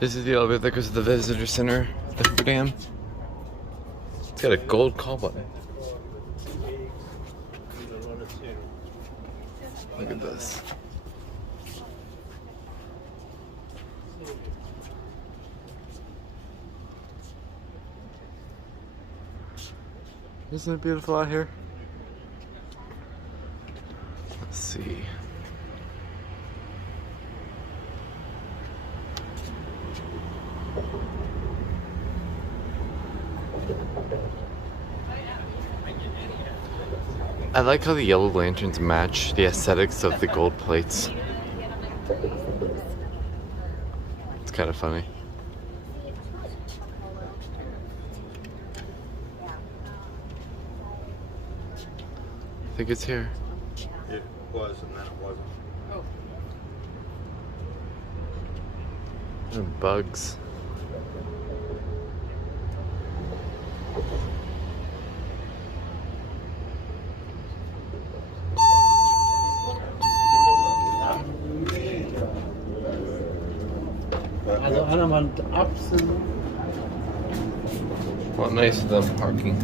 This is the elevator that goes to the visitor center, the Hoover Dam. It's got a gold call button. Look at this. Isn't it beautiful out here? Let's see. I like how the yellow lanterns match the aesthetics of the gold plates. It's kind of funny. I think it's here. It was, and then it wasn't. Oh. And bugs. Also einer Wand absolut. What nice of them parking.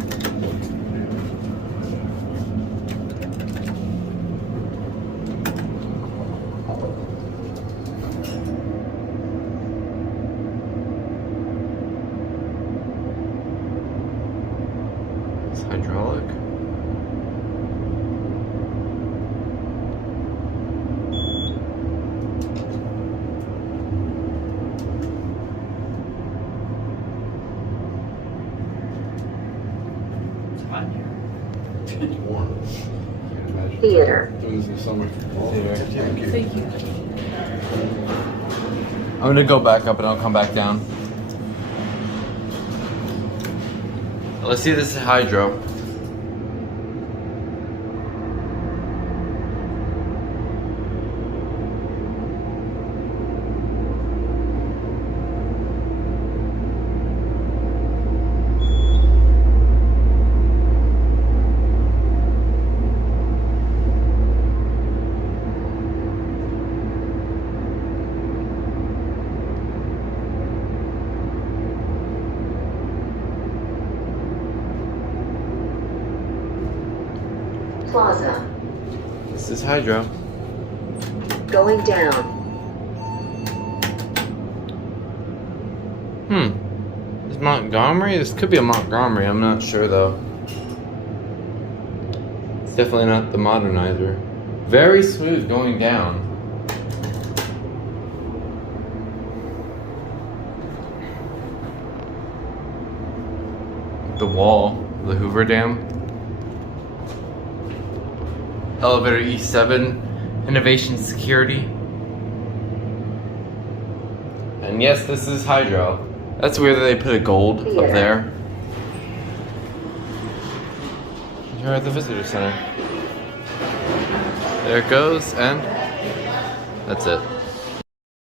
It's hydraulic. Theater. Thank you. I'm gonna go back up and I'll come back down. Let's see, this is hydro. Plaza. This is hydro. Going down. Is Montgomery? This could be a Montgomery, I'm not sure though. It's definitely not the Modernizer. Very smooth going down. The wall, the Hoover Dam. Elevator E7, Innovation Security. And yes, this is hydro. That's weird that they put a gold up there. You're at the visitor center. There it goes, and that's it.